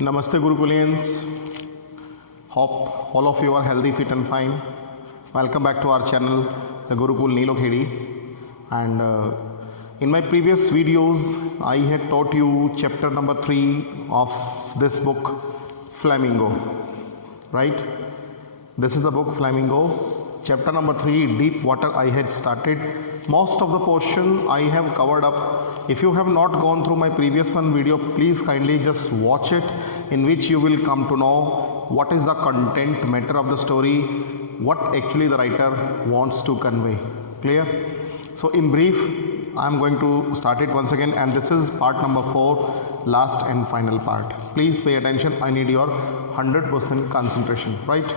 Namaste Gurukulians. Hope all of you are healthy, fit and fine. Welcome back to our channel, the Gurukul Nilokhedi. And in my previous videos, I had taught you chapter number 3 of this book, Flamingo. Right? This is the book Flamingo. Chapter number 3, Deep Water, I had started. Most of the portion I have covered up. If you have not gone through my previous one video, please kindly just watch it, in which you will come to know what is the content matter of the story, what actually the writer wants to convey. Clear? So in brief, I am going to start it once again, and this is part number 4, last and final part. Please pay attention. I need your 100% concentration. Right?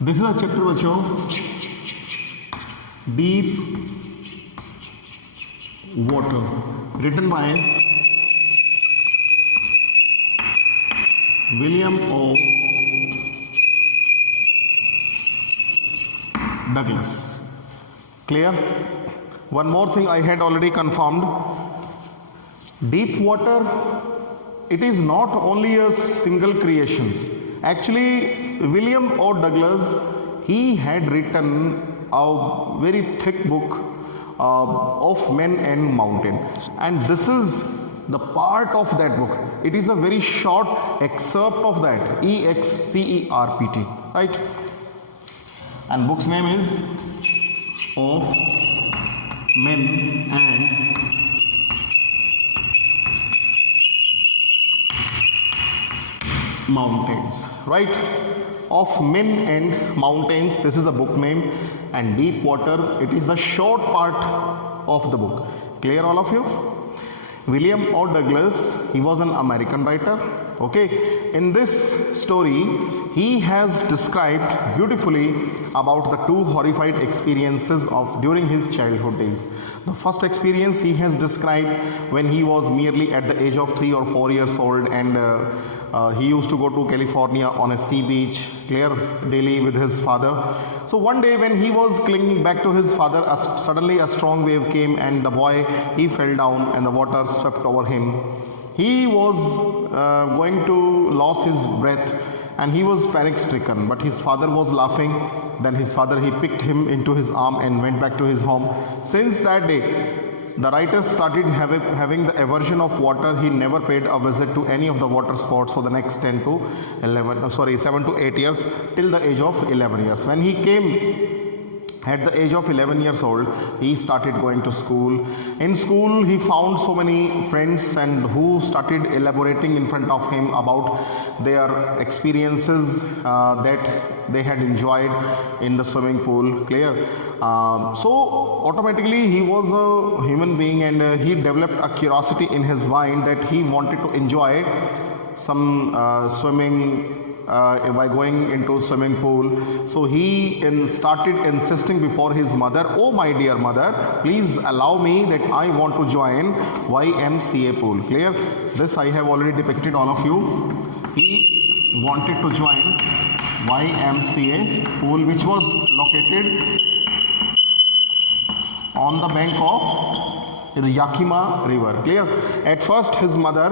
This is a chapter bacho, Deep Water, written by William O. Douglas. Clear? One more thing I had already confirmed. Deep water, it is not only a single creation. Actually, William O. Douglas, he had written a very thick book of Men and Mountain, and this is the part of that book. It is a very short excerpt of that, EXCERPT, right? And book's name is Of Men and Mountains, right? Of Men and Mountains, this is the book name, and Deep Water, it is the short part of the book. Clear, all of you? William O. Douglas, he was an American writer. Okay, in this story, he has described beautifully about the two horrified experiences of during his childhood days. The first experience he has described when he was merely at the age of 3 or 4 years old, and he used to go to California on a sea beach, clear, daily with his father. So one day when he was clinging back to his father, suddenly a strong wave came and the boy, he fell down and the water swept over him. He was going to lose his breath and he was panic stricken, but his father was laughing. Then his father, he picked him into his arm and went back to his home. Since that day, the writer started having the aversion of water. He never paid a visit to any of the water sports for the next 7 to 8 years, till the age of 11 years. When he came at the age of 11 years old, he started going to school. In school, he found so many friends and who started elaborating in front of him about their experiences that they had enjoyed in the swimming pool. Clear? So automatically he was a human being, and he developed a curiosity in his mind that he wanted to enjoy some swimming by going into swimming pool. So he started insisting before his mother, "Oh my dear mother, please allow me that I want to join YMCA pool." Clear? This I have already depicted all of you. He wanted to join YMCA pool, which was located on the bank of the Yakima River. Clear? At first his mother,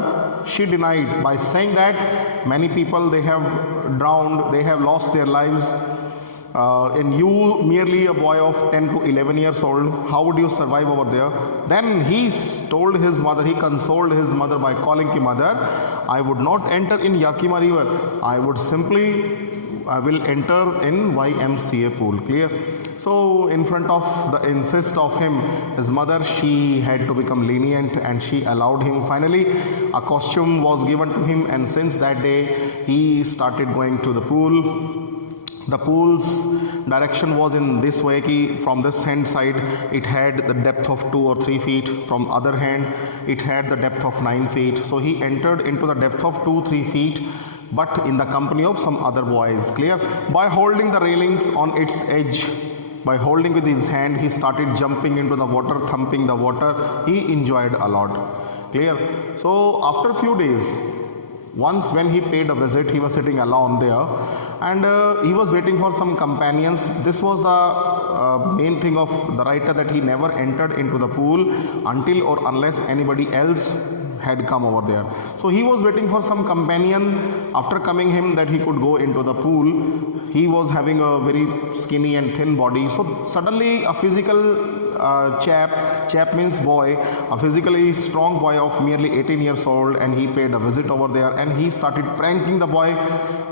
she denied by saying that many people, they have drowned, they have lost their lives, and you merely a boy of 10 to 11 years old, how would you survive over there? Then he told his mother, he consoled his mother by calling ki, "Mother, I would not enter in Yakima River, I will enter in YMCA pool." Clear? So in front of the insist of him, his mother, she had to become lenient and she allowed him. Finally, a costume was given to him, and since that day he started going to the pool. The pool's direction was in this way, from this hand side it had the depth of 2 or 3 feet, from other hand it had the depth of 9 feet. So he entered into the depth of 2-3 feet, but in the company of some other boys. Clear? By holding the railings on its edge, by holding with his hand, he started jumping into the water, thumping the water. He enjoyed a lot. Clear? So after a few days, Once when he paid a visit, he was sitting alone there, and he was waiting for some companions. This was the main thing of the writer, that he never entered into the pool until or unless anybody else had come over there. So he was waiting for some companion. After coming him that he could go into the pool, he was having a very skinny and thin body. So suddenly a physical chap means boy, a physically strong boy of merely 18 years old, and he paid a visit over there, and he started pranking the boy.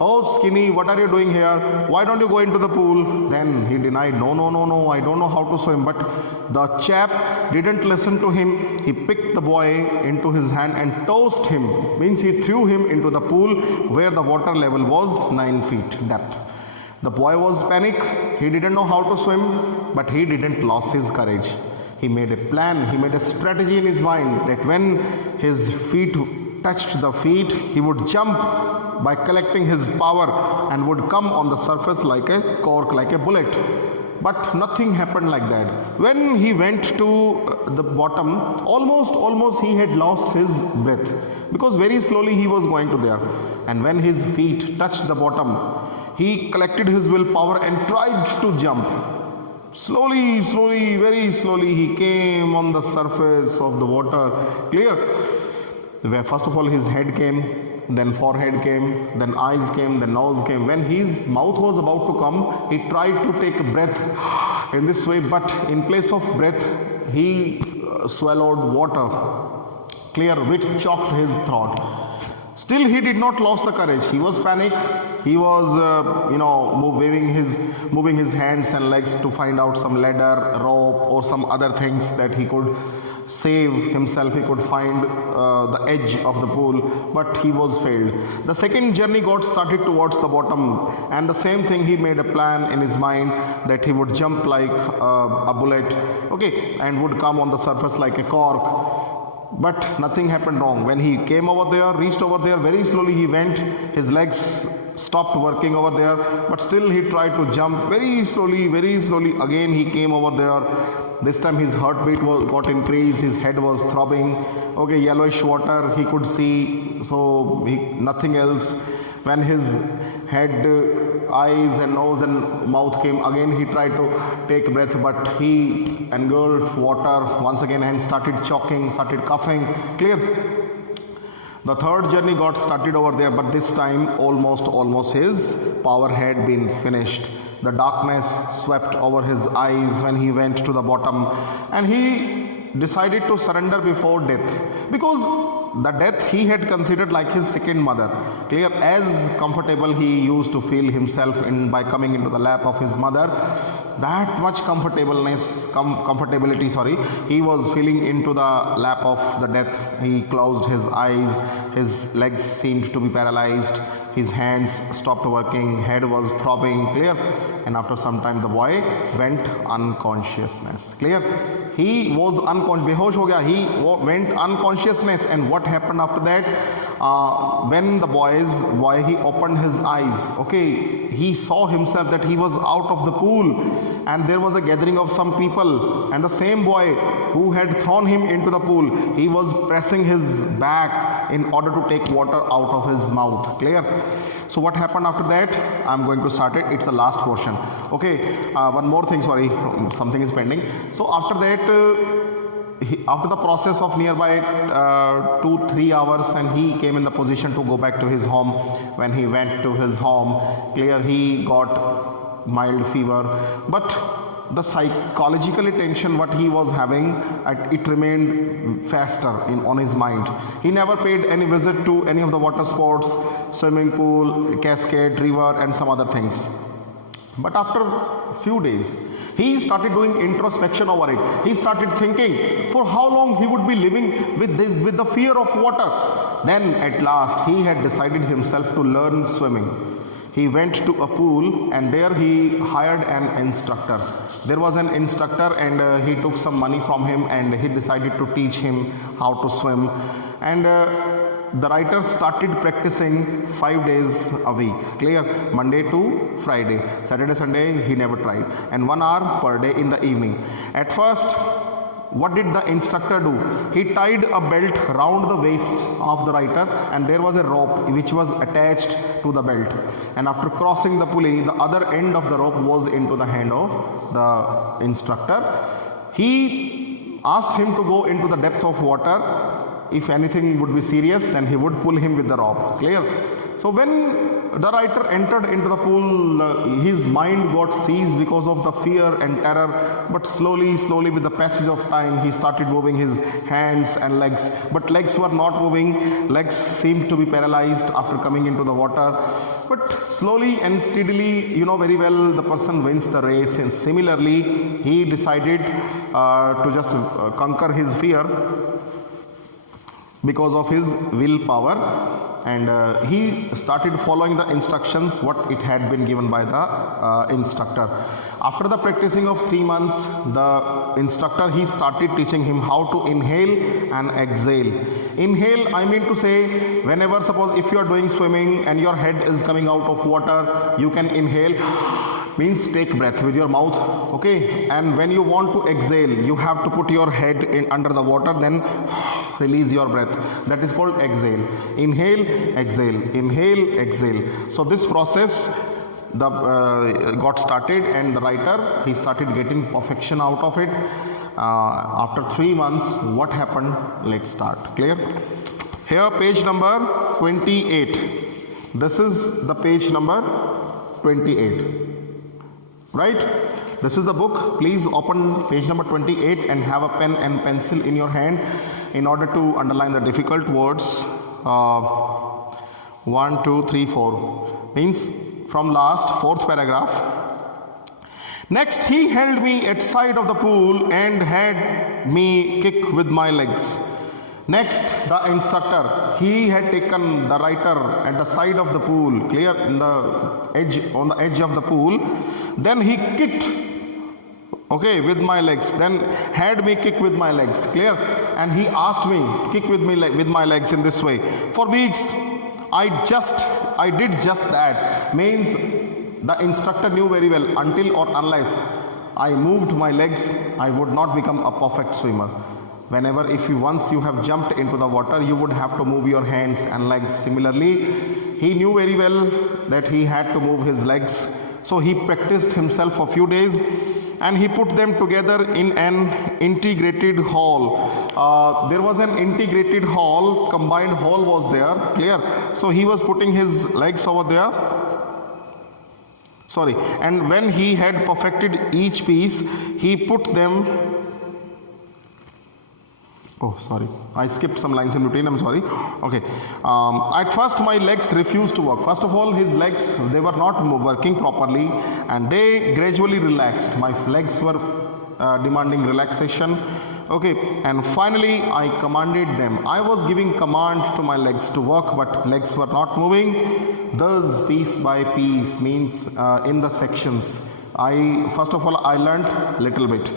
Oh skinny, what are you doing here? Why don't you go into the pool? Then he denied, no, I don't know how to swim. But the chap didn't listen to him. He picked the boy into his hand and tossed him, means he threw him into the pool where the water level was 9 feet depth. The boy was panic. He didn't know how to swim, but he didn't lose his courage. He made a plan, he made a strategy in his mind, that when his feet touched the feet, he would jump by collecting his power and would come on the surface like a cork, like a bullet. But nothing happened like that. When he went to the bottom, almost he had lost his breath, because very slowly he was going to there. And when his feet touched the bottom, he collected his willpower and tried to jump. Slowly, very slowly, he came on the surface of the water. Clear? Where first of all his head came, then forehead came, then eyes came, then nose came. When his mouth was about to come, he tried to take a breath in this way, but in place of breath, he swallowed water. Clear? Which choked his throat. Still he did not lose the courage. He was panic. He was moving his hands and legs to find out some ladder, rope, or some other things that he could save himself. He could find the edge of the pool, but he was failed. The second journey got started towards the bottom, and the same thing, he made a plan in his mind that he would jump like a bullet, okay, and would come on the surface like a cork. But nothing happened wrong. When he came over there, reached over there, very slowly he went. His legs stopped working over there, but still he tried to jump very slowly. Again he came over there. This time his heartbeat got increased. His head was throbbing. Okay, yellowish water he could see. So nothing else. When his head, eyes and nose and mouth came, again he tried to take breath, but he engulfed water once again and started choking, started coughing. Clear? The third journey got started over there, but this time almost his power had been finished. The darkness swept over his eyes when he went to the bottom, and he decided to surrender before death, because the death he had considered like his second mother. Clear? As comfortable he used to feel himself in by coming into the lap of his mother, that much comfortability he was feeling into the lap of the death. He closed his eyes, his legs seemed to be paralyzed, his hands stopped working, head was throbbing. Clear? And after some time the boy went unconsciousness. Clear? He was behosh ho gaya. He went unconsciousness. And what happened after that? When the boy he opened his eyes, okay, he saw himself that he was out of the pool, and there was a gathering of some people, and the same boy who had thrown him into the pool, he was pressing his back in order to take water out of his mouth. Clear? So what happened after that? I'm going to start it. It's the last portion. Okay, one more thing, sorry, something is pending. So after that, after the process of nearby 2-3 hours, and he came in the position to go back to his home. When he went to his home, clear, he got mild fever, but the psychological tension what he was having, it remained faster on his mind. He never paid any visit to any of the water sports, swimming pool, cascade, river and some other things. But after a few days, he started doing introspection over it. He started thinking for how long he would be living with the fear of water. Then at last he had decided himself to learn swimming. He went to a pool, and there he hired an instructor. There was an instructor, and he took some money from him, and he decided to teach him how to swim. And the writer started practicing 5 days a week. Clear? Monday to Friday. Saturday, Sunday he never tried. And 1 hour per day in the evening. At first what did the instructor do? He tied a belt round the waist of the writer, and there was a rope which was attached to the belt. And after crossing the pulley, the other end of the rope was into the hand of the instructor. He asked him to go into the depth of water. If anything would be serious, then he would pull him with the rope. Clear? So when the writer entered into the pool, his mind got seized because of the fear and terror. But slowly with the passage of time, he started moving his hands and legs. But legs were not moving. Legs seemed to be paralyzed after coming into the water. But slowly and steadily, you know very well, the person wins the race. And similarly, he decided to just conquer his fear because of his willpower, and he started following the instructions what it had been given by the instructor. After the practicing of 3 months, the instructor, he started teaching him how to inhale and exhale. Inhale, I mean to say, whenever, suppose if you are doing swimming and your head is coming out of water, you can inhale, means take breath with your mouth, okay? And when you want to exhale, you have to put your head in under the water, then release your breath. That is called exhale. Inhale, exhale, inhale, exhale. So this process got started, and the writer, he started getting perfection out of it. After 3 months, what happened? Let's start. Clear? Here, page number 28. This is the page number 28. Right? This is the book. Please open page number 28 and have a pen and pencil in your hand in order to underline the difficult words. 1, 2, 3, 4. Means from last, 4th paragraph. Next, he held me at side of the pool and had me kick with my legs. Next, the instructor, he had taken the writer at the side of the pool, clear, in the edge, on the edge of the pool. Then he kicked, okay, with my legs. Then had me kick with my legs, clear. And he asked me, kick with my legs in this way. For weeks, I did just that. Means the instructor knew very well, until or unless I moved my legs, I would not become a perfect swimmer. Whenever, once you have jumped into the water, you would have to move your hands and legs. Similarly, he knew very well that he had to move his legs. So he practiced himself for a few days, and he put them together in an integrated hall. There was an integrated hall, combined hall was there, clear. So he was putting his legs over there. Sorry. And when he had perfected each piece, he put them. Oh, sorry. I skipped some lines in between. I'm sorry. Okay. At first, my legs refused to work. First of all, his legs, they were not working properly, and they gradually relaxed. My legs were demanding relaxation. Okay. And finally, I commanded them. I was giving command to my legs to work, but legs were not moving. Thus, piece by piece, means in the sections. First of all, I learned little bit.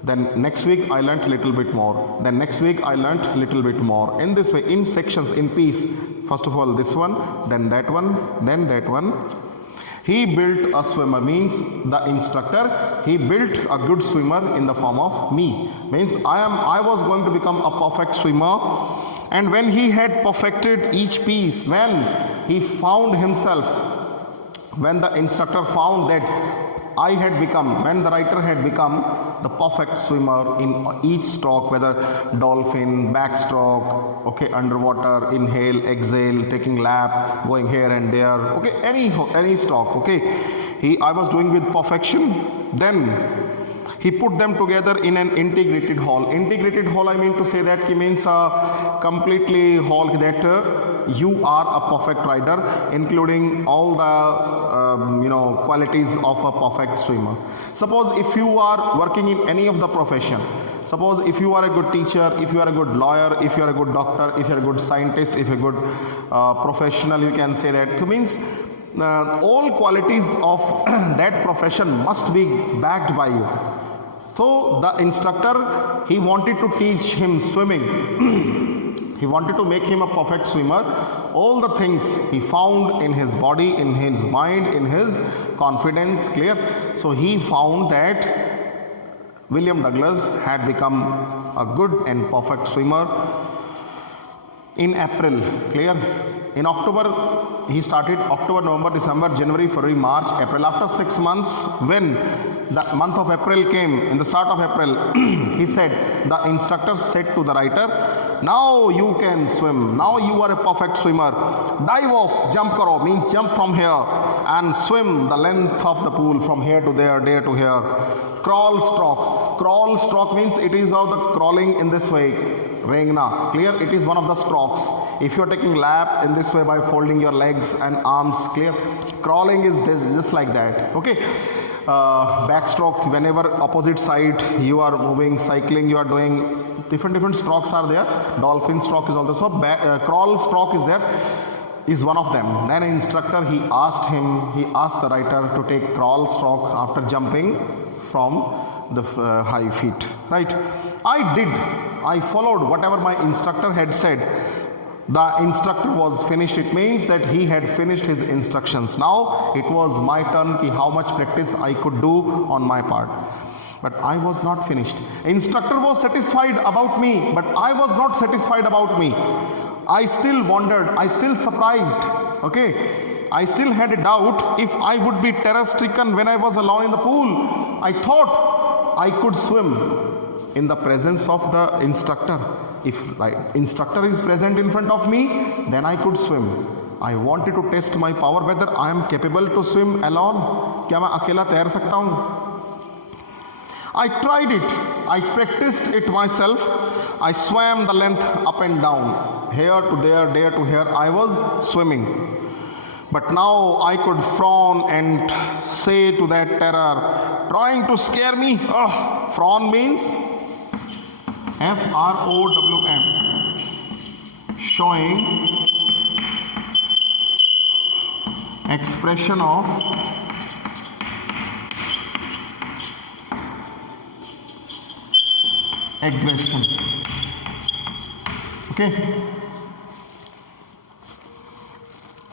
Then next week I learnt little bit more. Then next week I learnt little bit more. In this way, in sections, in piece. First of all this one, then that one, then that one. He built a swimmer, means the instructor, he built a good swimmer in the form of me. Means I was going to become a perfect swimmer. And when he had perfected each piece, when he found himself, when the instructor found that when the writer had become the perfect swimmer in each stroke, whether dolphin, backstroke, okay, underwater, inhale, exhale, taking lap, going here and there, okay, any stroke, okay, I was doing with perfection. Then he put them together in an integrated hall. Integrated hall, I mean to say that means a completely hall that you are a perfect rider, including all the qualities of a perfect swimmer. Suppose if you are working in any of the profession, suppose if you are a good teacher, if you are a good lawyer, if you are a good doctor, if you are a good scientist, if you are a good professional, you can say that. It means all qualities of that profession must be backed by you. So the instructor, he wanted to teach him swimming. He wanted to make him a perfect swimmer. All the things he found in his body, in his mind, in his confidence, clear. So he found that William Douglas had become a good and perfect swimmer in April. Clear? In October, he started October, November, December, January, February, March, April. After 6 months, when the month of April came, in the start of April, he said, the instructor said to the writer, now you can swim. Now you are a perfect swimmer. Dive off, jump karo, means jump from here and swim the length of the pool from here to there to here. Crawl stroke. Crawl stroke means it is of the crawling in this way. Rengna. Clear? It is one of the strokes. If you are taking lap in this way by folding your legs and arms, clear? Crawling is just like that. Okay. Backstroke, whenever opposite side you are moving, cycling, you are doing different strokes are there. Dolphin stroke is also crawl stroke is there, is one of them. Then an instructor, he asked the writer to take crawl stroke after jumping from the high feet, right? I followed whatever my instructor had said. The instructor was finished. It means that he had finished his instructions. Now it was my turn ki how much practice I could do on my part. But I was not finished. Instructor was satisfied about me, but I was not satisfied about me. I still wondered, I still surprised, okay? I still had a doubt if I would be terror stricken when I was alone in the pool. I thought I could swim in the presence of the instructor. If instructor is present in front of me, then I could swim. I wanted to test my power whether I am capable to swim alone. क्या मैं अकेला तैर सकता हूँ? I tried it. I practiced it myself. I swam the length up and down, here to there to here. I was swimming. But now I could frown and say to that terror, trying to scare me. Frown means FROWN, showing expression of aggression. Okay.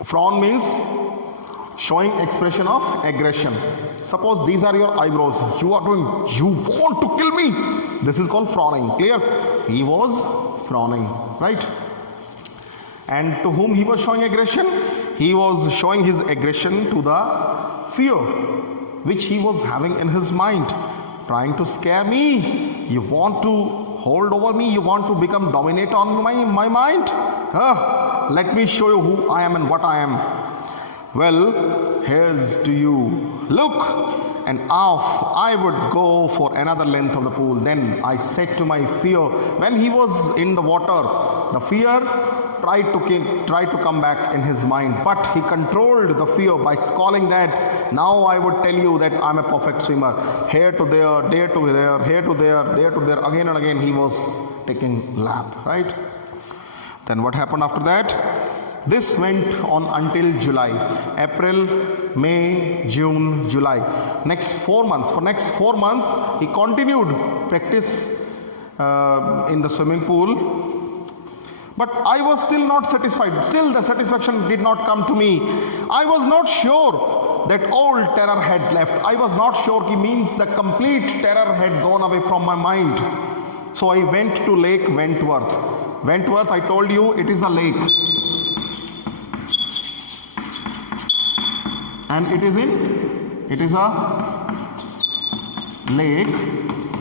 Frown means showing expression of aggression. Suppose these are your eyebrows. You want to kill me. This is called frowning. Clear? He was frowning, right? And to whom he was showing aggression? He was showing his aggression to the fear which he was having in his mind, trying to scare me. You want to hold over me? You want to become dominate on my mind? Let me show you who I am and what I am. Well, here's to you. Look, and off I would go for another length of the pool. Then I said to my fear, when he was in the water, the fear tried to come back in his mind, but he controlled the fear by calling that, now I would tell you that I'm a perfect swimmer. Here to there, there to there, here to there, there to there. Again and again he was taking lap, right? Then what happened after that? This went on until July. April, May, June, July. Next 4 months. For next 4 months, he continued practice in the swimming pool. But I was still not satisfied. Still the satisfaction did not come to me. I was not sure that old terror had left. I was not sure it means the complete terror had gone away from my mind. So I went to Lake Wentworth. Wentworth, I told you, it is a lake. And it is a lake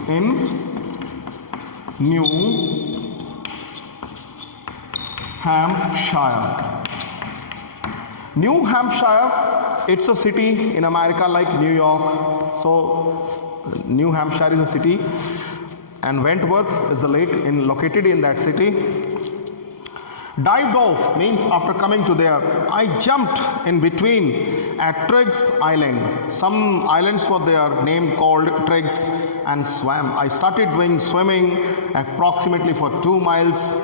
in New Hampshire. New Hampshire, it's a city in America like New York. So New Hampshire is a city and Wentworth is the lake located in that city. Dived off means after coming to there, I jumped in between at Triggs Island. Some islands were there named called Triggs and swam. I started doing swimming approximately for 2 miles.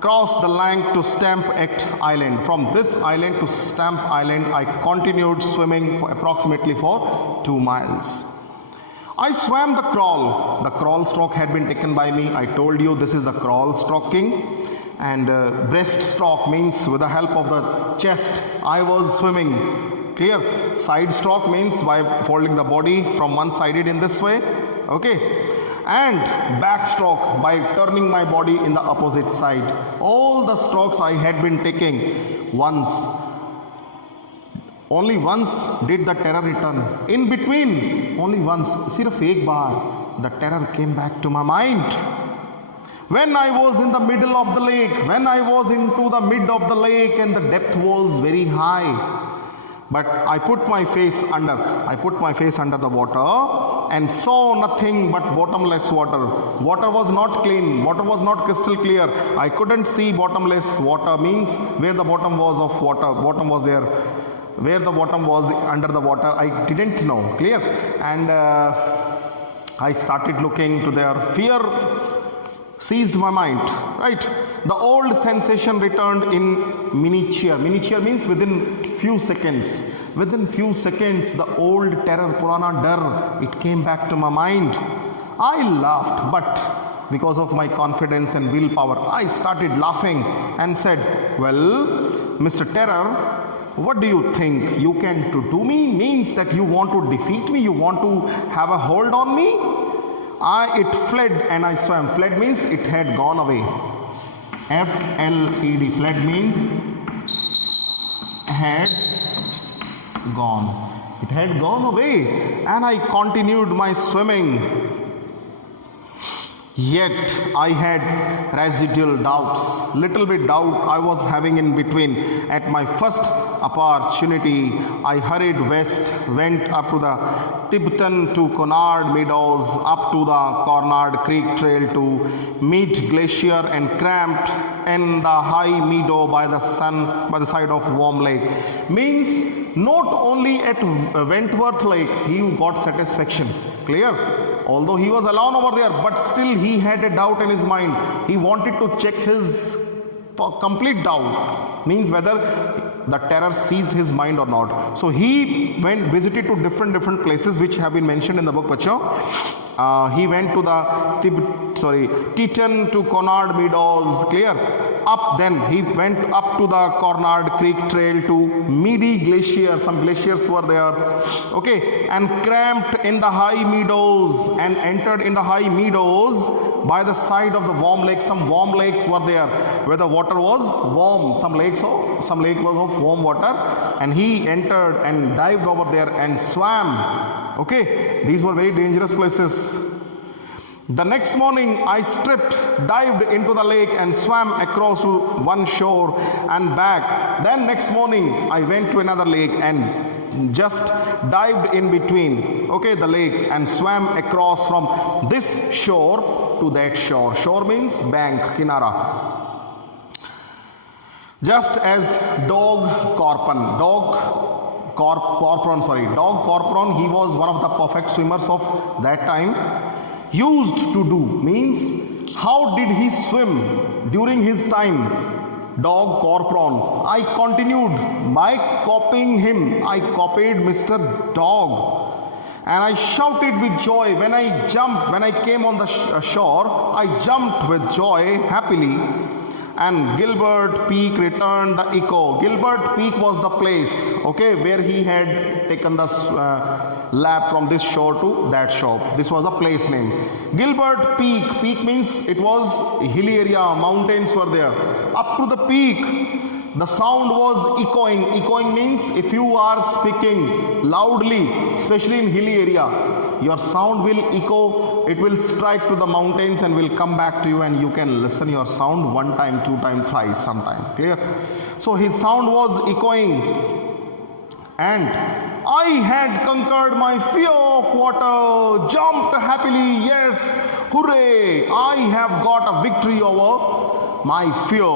Crossed the length to Stamp Act Island. From this island to Stamp Island, I continued swimming for approximately for 2 miles. I swam the crawl. The crawl stroke had been taken by me. I told you this is the crawl stroking. And breaststroke means with the help of the chest, I was swimming. Clear? Side stroke means by folding the body from one sided in this way. Okay. and backstroke by turning my body in the opposite side. All the strokes I had been taking once. Only once did the terror return. In between, only once, sirf ek baar, the terror came back to my mind. When I was in the middle of the lake, when I was into the mid of the lake and the depth was very high. But I put my face under the water and saw nothing but bottomless water. Water was not clean, water was not crystal clear. I couldn't see bottomless water, means where the bottom was of water, bottom was there. Where the bottom was under the water, I didn't know, clear? And I started looking to there. Fear seized my mind, right? The old sensation returned in miniature. Miniature means within few seconds. Within few seconds, the old terror, Purana Dar, it came back to my mind. I laughed, but because of my confidence and willpower, I started laughing and said, well, Mr. Terror, what do you think you can do me? Means that you want to defeat me, you want to have a hold on me? It fled and I swam. Fled means it had gone away. F-L-E-D. Fled means had gone. It had gone away and I continued my swimming. Yet I had residual doubts, little bit doubt I was having in between. At my first opportunity, I hurried west, went up to the Tibetan to Conard Meadows, up to the Conard Creek Trail to meet Glacier and camped in the high meadow by the side of Warm Lake. Means not only at Wentworth Lake he got satisfaction, clear? Although he was alone over there, but still he had a doubt in his mind. He wanted to check his complete doubt, means whether the terror seized his mind or not. So he visited to different places which have been mentioned in the book, Bacho. He went to the Teton to Conard Meadows, clear? Then he went up to the Conard Creek Trail to Meady Glacier. Some glaciers were there, okay, and camped in the high meadows and entered in the high meadows by the side of the warm lake. Some warm lakes were there where the water was warm. Some lake was of warm water, and he entered and dived over there and swam. Okay, these were very dangerous places. The next morning I dived into the lake and swam across to one shore and back. Then next morning I went to another lake and just dived in between, okay, the lake, and swam across from this shore to that shore. Shore means bank, kinara. Just as Dog Corcoran, he was one of the perfect swimmers of that time, used to do. Means how did he swim during his time? Dog Corcoran. I continued by copying him. I copied Mr. Dog, and I shouted with joy when I came on the shore. I jumped with joy happily, and Gilbert Peak returned the echo. Gilbert Peak was the place, okay, where he had taken the lap from this shore to that shore. This was a place name. Gilbert Peak. Peak means it was hilly area, mountains were there. Up to the peak, the sound was echoing. Echoing means if you are speaking loudly, especially in hilly area, your sound will echo. It will strike to the mountains and will come back to you, and you can listen your sound one time, two time, thrice, sometime. Clear? So his sound was echoing, and I had conquered my fear of water, jumped happily. Yes, hooray! I have got a victory over my fear.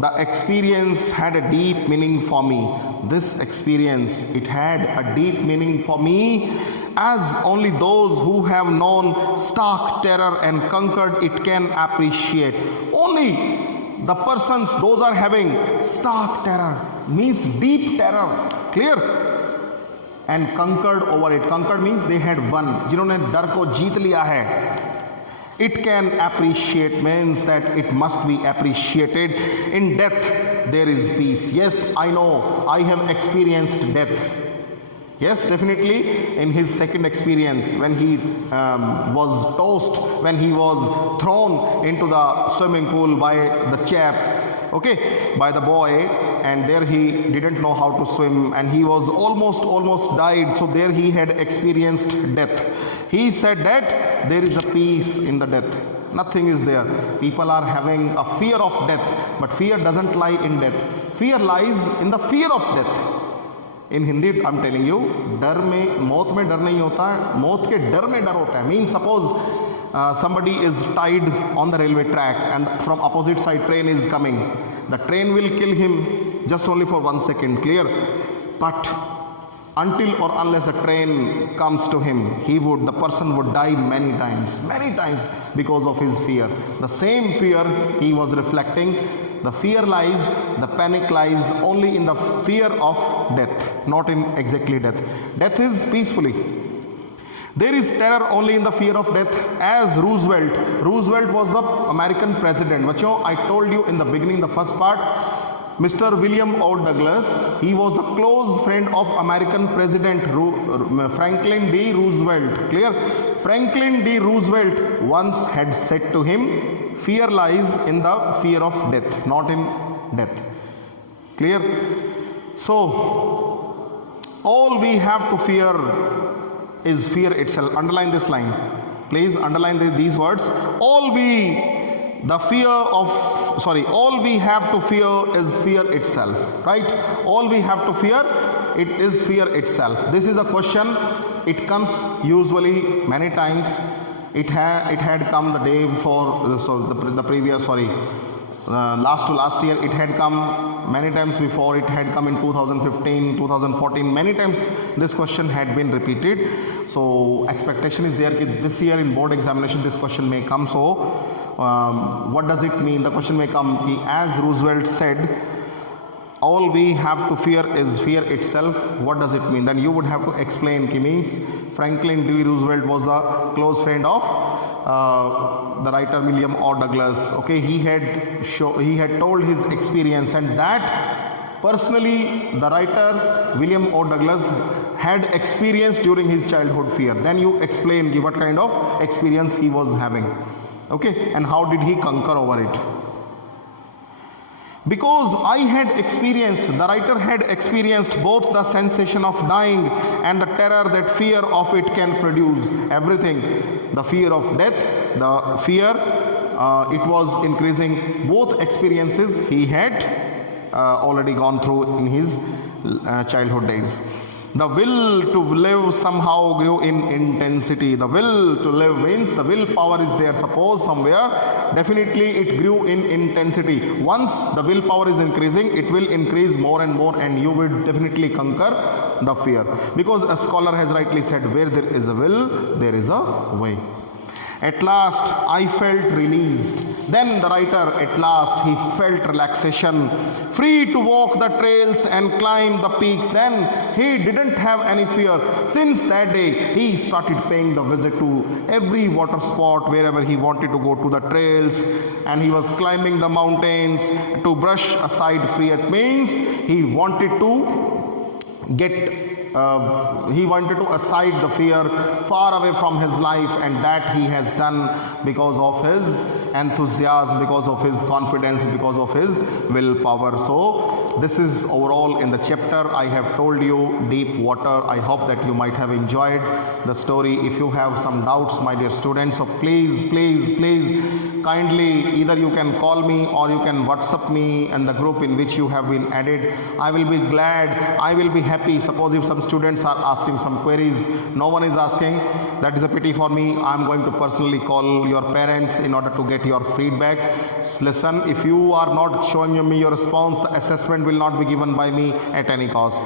The experience had a deep meaning for me. This experience, it had a deep meaning for me, as only those who have known stark terror and conquered it can appreciate. Only the persons, those are having stark terror, means deep terror, clear, and conquered over it. Conquered means they had won. जिन्होंने डर को जीत लिया है. It can appreciate means that it must be appreciated. In death there is peace. Yes, I know, I have experienced death. Yes, definitely in his second experience when he was tossed, when he was thrown into the swimming pool by the chap, okay, by the boy, and there he didn't know how to swim and he was almost died. So there he had experienced death. He said that there is a peace in the death. Nothing is there. People are having a fear of death, but fear doesn't lie in death. Fear lies in the fear of death. In Hindi I am telling you, डर में, मौत में डर नहीं होता है, मौत के डर में डर होता है. Mean suppose somebody is tied on the railway track and from opposite side train is coming. The train will kill him just only for 1 second, clear? But until or unless the train comes to him, the person would die many times because of his fear. The same fear he was reflecting. The fear lies, the panic lies only in the fear of death, not in exactly death. Death is peacefully. There is terror only in the fear of death. As Roosevelt was the American president. Bachcho, I told you in the beginning, the first part, Mr. William O. Douglas, he was the close friend of American President Franklin D. Roosevelt. Clear? Franklin D. Roosevelt once had said to him, fear lies in the fear of death, not in death. Clear? So, all we have to fear is fear itself. Underline this line. Please underline these words. All we have to fear is fear itself. Right? All we have to fear, it is fear itself. This is a question. It comes usually many times. It had come the day before, so the previous, last year. It had come many times before. It had come in 2015, 2014. Many times this question had been repeated. So expectation is there that this year in board examination this question may come. So what does it mean? The question may come, as Roosevelt said, all we have to fear is fear itself. What does it mean? Then you would have to explain. Means Franklin D. Roosevelt was a close friend of the writer William O. Douglas. Okay, he had told his experience, and that personally the writer William O. Douglas had experienced during his childhood fear. Then you explain what kind of experience he was having. Okay, and how did he conquer over it? Because the writer had experienced both the sensation of dying and the terror that fear of it can produce. Everything. The fear of death, the fear, it was increasing. Both experiences he had already gone through in his childhood days. The will to live somehow grew in intensity. The will to live means the willpower is there. Suppose somewhere, definitely it grew in intensity. Once the willpower is increasing, it will increase more and more, and you will definitely conquer the fear. Because a scholar has rightly said, where there is a will, there is a way. At last, I felt released. Then the writer, at last, he felt relaxation, free to walk the trails and climb the peaks. Then he didn't have any fear. Since that day, he started paying the visit to every water spot wherever he wanted to go to the trails, and he was climbing the mountains to brush aside fear. It means he wanted to aside the fear far away from his life, and that he has done because of his enthusiasm, because of his confidence, because of his willpower. So this is overall in the chapter. I have told you deep water. I hope that you might have enjoyed the story. If you have some doubts, my dear students, so please kindly, either you can call me or you can WhatsApp me and the group in which you have been added. I will be glad, I will be happy. Suppose if some students are asking some queries, no one is asking, that is a pity for me. I am going to personally call your parents in order to get your feedback. Listen, if you are not showing me your response, the assessment will not be given by me at any cost.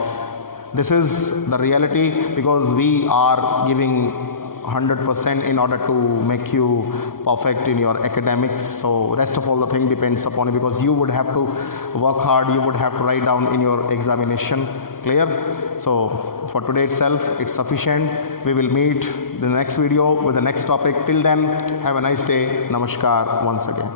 This is the reality, because we are giving 100% in order to make you perfect in your academics. So rest of all the thing depends upon you, because you would have to work hard, you would have to write down in your examination. Clear? So for today itself, it's sufficient. We will meet in the next video with the next topic. Till then, have a nice day. Namaskar once again.